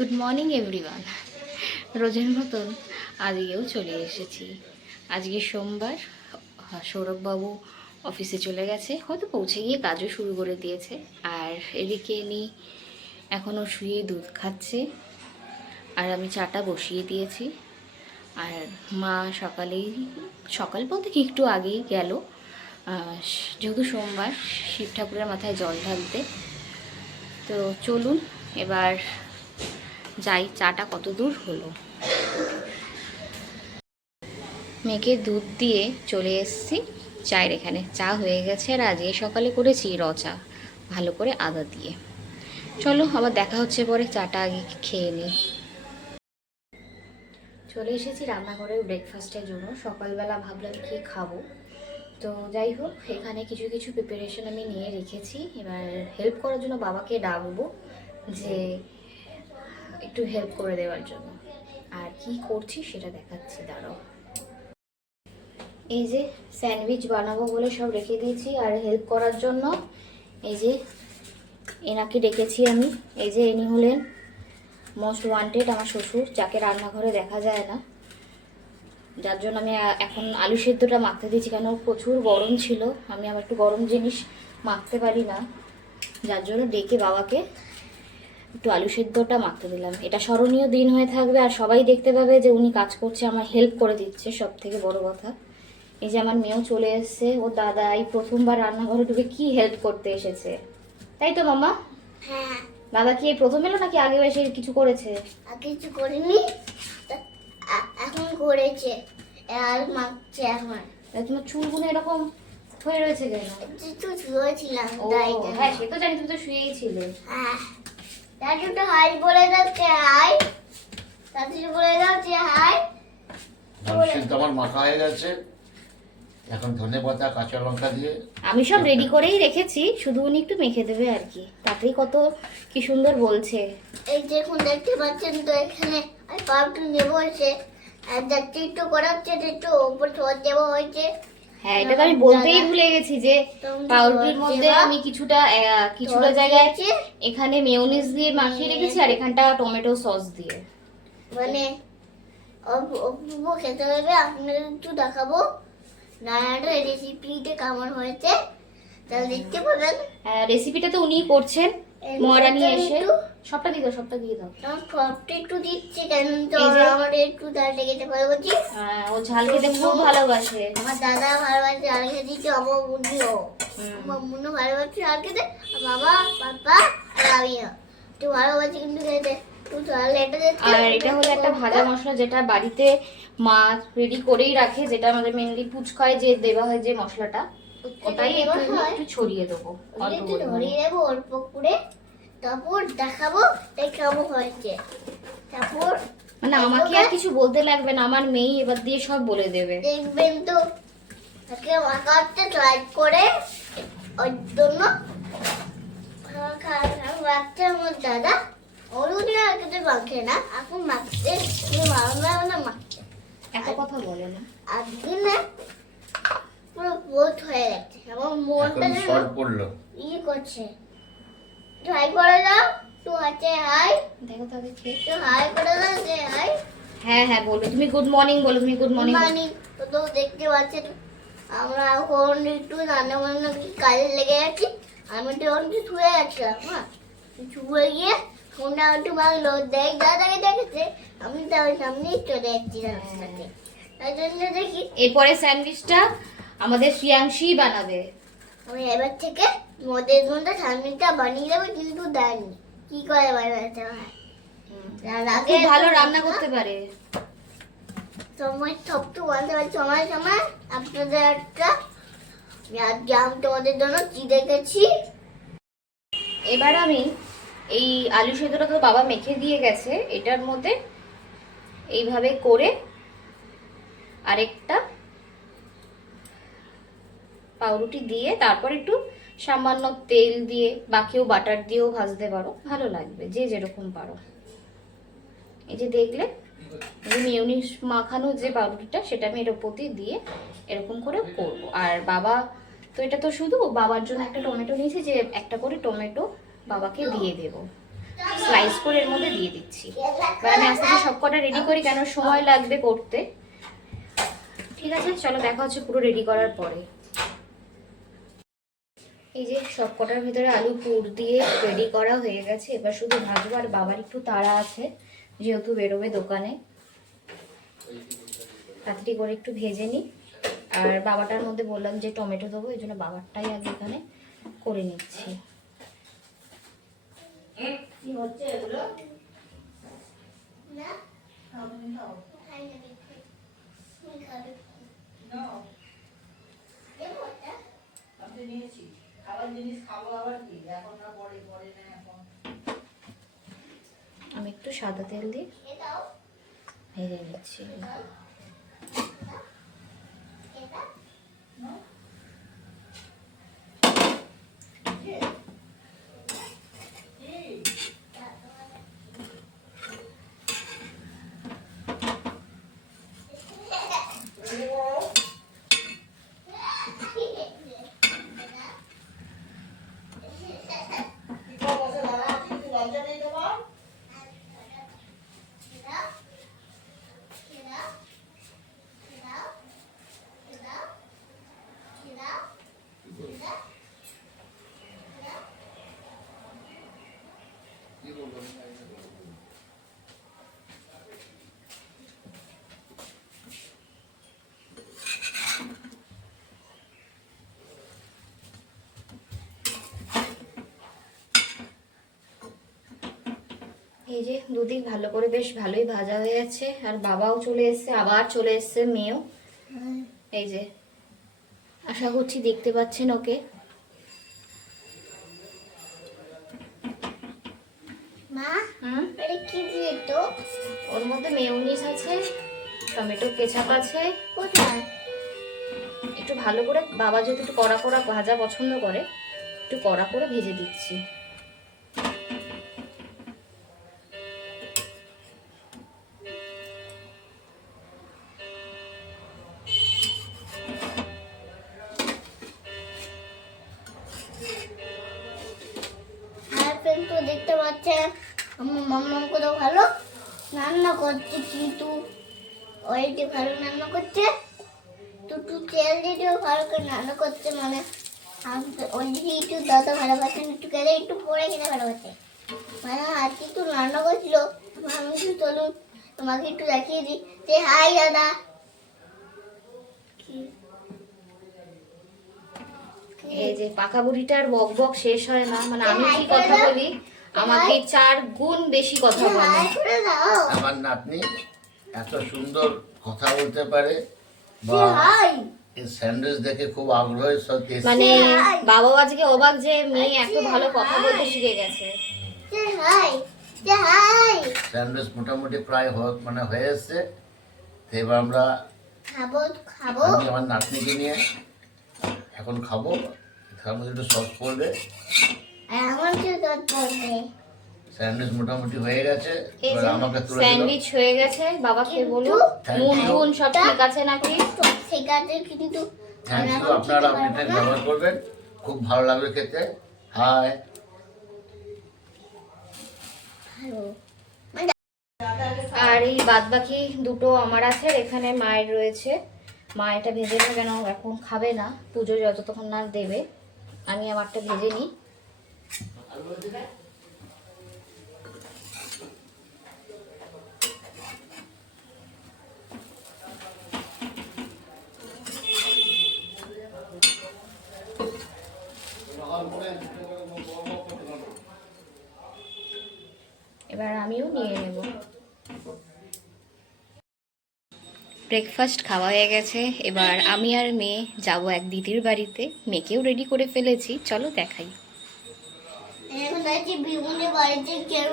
Good morning everyone. রোজের মতন আজকেও চলে এসেছি। আজকে সোমবার। সৌরভবাবু অফিসে চলে গেছে, হয়তো পৌঁছে গিয়ে কাজও শুরু করে দিয়েছে। আর এদিকে এনি এখনও শুয়ে দুধ খাচ্ছে, আর আমি চাটা বসিয়ে দিয়েছি। আর মা সকাল বলতে কি একটু আগেই গেল, যেহেতু সোমবার, শিব ঠাকুরের মাথায় জল ঢালতে। তো চলুন এবার যাই, চাটা কত দূর হলো। মেয়েকে দুধ দিয়ে চলে এসেছি চায়ের এখানে। চা হয়ে গেছে, আর আজকে সকালে করেছি র চা, ভালো করে আদা দিয়ে। চলো আবার দেখা হচ্ছে পরে, চাটা আগে খেয়ে নিই। চলে এসেছি রান্নাঘরের ব্রেকফাস্টের জন্য। সকালবেলা ভাবলাম কি খাবো, তো যাই হোক এখানে কিছু কিছু প্রিপারেশন আমি নিয়ে রেখেছি। এবার হেল্প করার জন্য বাবাকে ডাকবো, যে একটু হেল্প করে দেওয়ার জন্য। আর কি করছি সেটা দেখাচ্ছি, দাঁড়াও। এই যে স্যান্ডউইচ বানাবো বলে সব রেখে দিয়েছি। আর হেল্প করার জন্য এই যে এনাকে ডেকেছি আমি। এই যে ইনি হলেন মোস্ট ওয়ান্টেড আমার শ্বশুর, যাকে রান্নাঘরে দেখা যায় না। যার জন্য আমি এখন আলু সেদ্ধটা মাখতে দিয়েছি, কেন প্রচুর গরম ছিল, আমি আবার একটু গরম জিনিস মাখতে পারি না। যার জন্য ডেকে বাবাকে একটু আলু সেদ্ধটা মাখতে দিলাম। এটা স্মরণীয় দিন হয়ে থাকবে, আর সবাই দেখতে পাবে যে উনি কাজ করছে, আমার হেল্প করে দিচ্ছে, সব থেকে বড় কথা। এই যে আমার মেয়েও চলে এসছে, ও দাদা এই প্রথমবার রান্নাঘরে ঢুকে কি হেল্প করতে এসেছে, তাই তো মামা? হ্যাঁ। দাদা কি এই প্রথম এলো নাকি আগেও এসে কিছু করেছে? কিছু করিনি, এখন করেছে। আর মাখছে এখন। তোমার চুলগুলো এরকম হয়ে রয়েছে কেন? একটু শুয়েছিলাম ও তাই। হ্যাঁ, সে তো জানি, তুমি তো শুয়েই ছিলে। হ্যাঁ, দাদু তো হাই বলে যাচ্ছে, হাই দাদু বলে যাচ্ছে হাই। সিদ্ধ আমার মাখা হয়ে গেছে, এখন ধনেপাতা কাঁচা লঙ্কা দিয়ে আমি সব রেডি করেই রেখেছি, শুধু উনি একটু মেখে দেবে আর কি। তাতেই কত কি সুন্দর বলছে। এই দেখুন, দেখতে পাচ্ছেন তো এখানে আমি পাউডার নেবো এসে, আর যাচ্ছে একটু করাচ্ছে, একটু ওপর ছোঁয়া দেওয়া হয়েছে। হ্যাঁ, এটা তো আমি বলতেই ভুলে গেছি যে পাউরুটির মধ্যে আমি কিছুটা জায়গায় এখানে মেয়োনিজ দিয়ে মাখিয়ে রেখেছি, আর এখানটা টমেটো সস দিয়ে। মানে অপূর্ব খেতে হবে। আপনাদের একটু দেখাবো রান্নাটা, রেসিপিটা কেমন হয়েছে তাহলে দেখতে পাবেন। রেসিপিটা তো উনিই করছেন, মহারানী এসে। সবটা দিয়ে দাও, সবটা দিয়ে দাও। সবটা একটু দিচ্ছি, কেন তো আমার একটু ঝাল খেতে ভালোবাসি। ও ঝাল খেতে খুব ভালোবাসে। আমার দাদা ভালোবাসে ঝাল খেতে, দিচ্ছে আমার বুঝিও। আমার বুনো ভালোবাসে ঝাল খেতে, বাবা পাপা আর আমিও একটু ভালোবাসি কিন্তু খেতে। আর এটা হলো একটা ভাজা মশলা, যেটা বাড়িতে মা রেডি করেই রাখে, যেটা আমাদের মেনলি ফুচকায় যে দেওয়া হয় যে মশলাটা, ওটাই একটু ছড়িয়ে দেবো, ধরিয়ে দেবো অল্প করে, তারপর দেখাবো কেমন হয়েছে। তারপর মানে আমাকে আর কিছু বলতে লাগবে না, আমার মেয়ে এবার দিয়ে সব বলে দেবে। দেখবেন তো তাকে মাখাতে ট্রাই করে, ওর জন্য রাখতে আমার দাদা ওরুনি আর কিছু মাখে না, এখন মাখতে না মাখছে, এত কথা বলে না। একদিনে পুরো বোধ হয়ে গেছে, আমার মনটা শর্ট পড়লো করছে। ট্রাই করে দাও, তো আছে হাই, দেখো তাকে খেয়ে। তো হাই করে দাও, যে হাই। হ্যাঁ হ্যাঁ, বলো তুমি গুড মর্নিং, বলো তুমি গুড মর্নিং। মর্নিং। তো দেখতে পাচ্ছেন আমরা এখন একটু রান্না বান্না কি কাজে লেগে গেছি। আমি তো এখন শুয়ে গেছিলাম, হ্যাঁ শুয়ে গিয়ে ফোনটা একটু ভালো দেখ, দাদাকে দেখেছে, আমি তো সামনেই চলে যাচ্ছি দাদার সাথে, তাই জন্য দেখি। এরপরে স্যান্ডউইচটা আমাদের শ্রিয়াংশী বানাবে। আমি এবার থেকে মধ্যে স্যান্ডউইচটা বানিয়ে দেবো, কিন্তু দেয়নি কি করে বানাতে হয়। খুব ভালো রান্না করতে পারে। সময় সব তো বলতে পারি, সময় সময় আপনাদের একটা জাম তোমাদের জন্য কি দেখেছি। এবার আমি এই আলু সেদ্ধটা তো বাবা মেখে দিয়ে গেছে, এটার মধ্যে এইভাবে করে আরেকটা পাউরুটি দিয়ে, তারপর একটু সামান্য তেল দিয়ে, বাকিও বাটার দিয়েও ভাজতে পারো, ভালো লাগবে যে যেরকম পারো। এই যে দেখলে মিউনিস মাখানো যে পাউরুটিটা, সেটা আমি এর উপর দিয়ে এরকম করে করব। আর বাবা তো এটা তো শুধু বাবার জন্য একটা টমেটো নিয়েছি, যে একটা করে টমেটো বাবাকে দিয়ে দেবো। স্লাইস করে এর মধ্যে দিয়ে দিচ্ছি। এবার আমি আস্তে আস্তে সব কটা রেডি করি, কেন সময় লাগবে করতে। ঠিক আছে, চলো দেখা হচ্ছে পুরো রেডি করার পরে। এই যে সব কটার ভিতরে আলু পুর দিয়ে রেডি করা হয়ে গেছে, এবার শুধু ভাজবো। আর বাবার একটু তাড়া আছে, যেহেতু বেরোবে দোকানে, তাড়াতাড়ি করে একটু ভেজে নিই। আর বাবাটার মধ্যে বললাম যে টমেটো দেবো, এই জন্য বাবারটাই আগে এখানে করে নিচ্ছি। কি হচ্ছে এগুলো? না আমি একটু সাদা তেল দিয়ে ভেজে নিচ্ছি। এই যে দুদিক ভালো করে বেশ ভালোই ভাজা হয়ে যাচ্ছে। আর বাবাও চলে এসছে, আবার চলে এসছে মেয়েও। এই যে আশা করছি দেখতে পাচ্ছেন ওকে। মা হুম, এটা কি দিয়ে তো? ওর মধ্যে মেয়োনিজ আছে, টমেটো কেচাপ আছে। কোথায়? একটু ভালো করে, বাবা যেহেতু একটু কড়া কড়া ভাজা পছন্দ করে, একটু কড়া করে ভেজে দিচ্ছি। হ্যাঁ ফ্রেন্ড, তো দেখতে পাচ্ছেন আমার মাম্মা কত ভালো রান্না করছে, কিন্তু ওইটি ভালো রান্না করছে, দুটো তেল দিয়েও ভালো করে রান্না করছে। মানে ওইদিকে একটু দাদা ভালোবাসেন, একটু গেলে একটু পরে খেতে ভালোবাসে। মানে আজকে একটু রান্না করছিল, আমি একটু চলুন তোমাকে একটু দেখিয়ে দিই যে হাই দাদা। এই যে পাকা বুড়িটার বক বক শেষ হয় না, মানে আমি কি কথা বলি আমাকে 4 গুণ বেশি কথা বলে। হাই করে দাও। আমার নাতনি এত সুন্দর কথা বলতে পারে, বা হাই এই স্যান্ডউইচ দেখে খুব আগ্রহের সাথে মানে বাবাও আজকে অবাক যে মেয়ে এত ভালো কথা বলতে শিখে গেছে। যে হাই, যে হাই। স্যান্ডউইচ মোটামুটি প্রায় মানে হয়ে এসছে। তো এবার আমরা খাবো খাবো। আমি আমার নাতনিকে নিয়ে এখন খাবো। তার মধ্যে একটু সস পড়বে। আর আমার কি দুধ পড়বে? স্যান্ডউইচ মোটামুটি হয়ে গেছে, এই এবার যে আমাকে তুলে দিল। স্যান্ডউইচ হয়ে গেছে, বাবাকে বলো নুন টুন সব ঠিক আছে নাকি। সব ঠিক আছে, কিন্তু থ্যাংক ইউ, আপনারা আপডেট ব্যবহার করবেন, খুব ভালো লাগবে খেতে। হাই। ভালো। আর এই বাদ বাকি দুটো আমার আছে, আর এখানে মায়ের রয়েছে। মা এটা ভেজে নেবে, কেন এখন খাবে না, পুজো যতক্ষণ না দেবে। আমি আমারটা ভেজে নিই। এবার আমিও নিয়ে নেব। ব্রেকফাস্ট খাওয়া হয়ে গেছে, এবার আমি আর মেয়ে যাব এক দিদির বাড়িতে। মেয়েকেও রেডি করে ফেলেছি, চলো দেখাই। এখন যাচ্ছি বিমুনের বাড়িতে, কেউ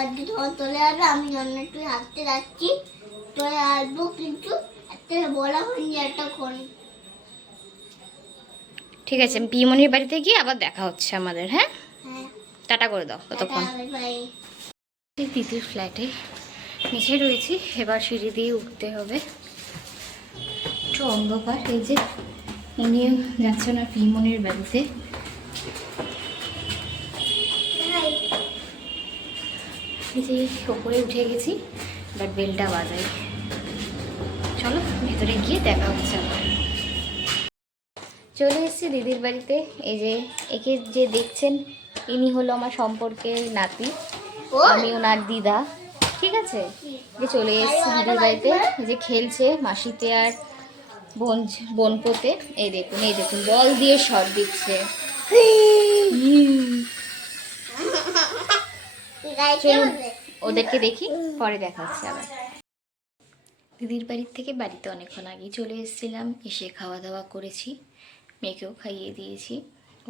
আজকে তোমার চলে আসবে, আমি অন্য একটু হাঁটতে যাচ্ছি, চলে আসবো, কিন্তু একটা বলা হয়নি এতক্ষণ। ঠিক আছে, পিমনির বাড়িতে গিয়ে আবার দেখা হচ্ছে আমাদের। হ্যাঁ, হ্যাঁ, টাটা করে দাও ততক্ষণ। বাই। দিদির ফ্ল্যাটে নিচে রয়েছি, এবার সিঁড়ি দিয়ে উঠতে হবে। একটু অন্ধকার। এই যে ইনিও যাচ্ছে না পিমনির বাড়িতে। এই যে ওপরে উঠে গেছি, বাট বেলটা বাজাই। চলো ভেতরে গিয়ে দেখা হচ্ছে আমার। চলে এসেছি দিদির বাড়িতে। এই যে একে যে দেখছেন, ইনি হলো আমার সম্পর্কের নাতি, আমি ওনার দিদা। ঠিক আছে, যে চলে এসেছি দিদির বাড়িতে। এই যে খেলছে মাসিতে আর বোনপোতে। এই দেখুন বল দিয়ে শট দিচ্ছে। চলুন ওদেরকে দেখি, পরে দেখা হচ্ছে আবার। দিদির বাড়ির থেকে বাড়িতে অনেকক্ষণ আগেই চলে এসেছিলাম। এসে খাওয়া দাওয়া করেছি, মেয়েকেও খাইয়ে দিয়েছি।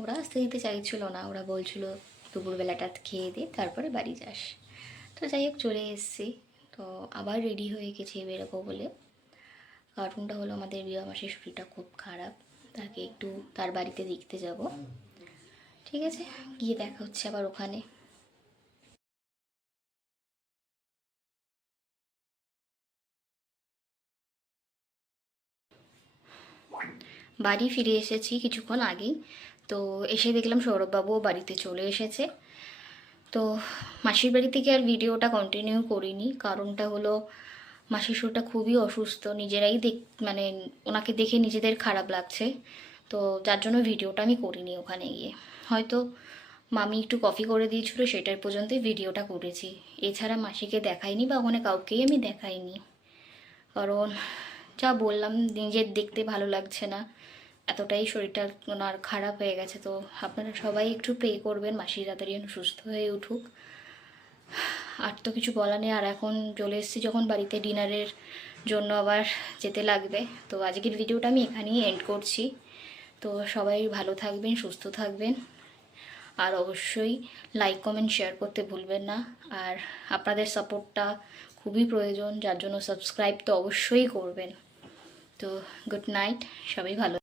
ওরা আসতে দিতে চাইছিল না, ওরা বলছিল দুপুরবেলাটা খেয়ে দিয়ে তারপরে বাড়ি যাস। তো যাই হোক চলে এসেছি। তো আবার রেডি হয়ে গেছি বেরোবো বলে। কারণটা হলো আমাদের বিয়া মাসির শরীরটা খুব খারাপ, তাকে একটু তার বাড়িতে দেখতে যাব। ঠিক আছে, গিয়ে দেখা হচ্ছে আবার ওখানে। বাড়ি ফিরে এসেছি কিছুক্ষণ আগেই। তো এসে দেখলাম সৌরভবাবুও বাড়িতে চলে এসেছে। তো মাসির বাড়ি থেকে আর ভিডিওটা কন্টিনিউ করিনি, কারণটা হলো মাসির শরীরটা খুবই অসুস্থ, নিজেরাই মানে ওনাকে দেখে নিজেদের খারাপ লাগছে। তো যার জন্য ভিডিওটা আমি করিনি ওখানে গিয়ে। হয়তো মামি একটু কফি করে দিয়েছিল, সেটার পর্যন্তই ভিডিওটা করেছি। এছাড়া মাসিকে দেখাইনি বা ওখানে কাউকেই আমি দেখাইনি, কারণ যা বললাম নিজের দেখতে ভালো লাগছে না, এতটাই শরীরটা ওনার খারাপ হয়ে গেছে। তো আপনারা সবাই একটু প্রে করবেন মাসি তাড়াতাড়ি সুস্থ হয়ে উঠুক। আর তো কিছু বলার নেই। আর এখন চলে এসেছি যখন বাড়িতে ডিনারের জন্য আবার যেতে লাগবে। তো আজকের ভিডিওটা আমি এখানেই এন্ড করছি। তো সবাই ভালো থাকবেন, সুস্থ থাকবেন, আর অবশ্যই লাইক কমেন্ট শেয়ার করতে ভুলবেন না। আর আপনাদের সাপোর্টটা খুবই প্রয়োজন, যার জন্য সাবস্ক্রাইব তো অবশ্যই করবেন। তো গুড নাইট, সবাই ভালো।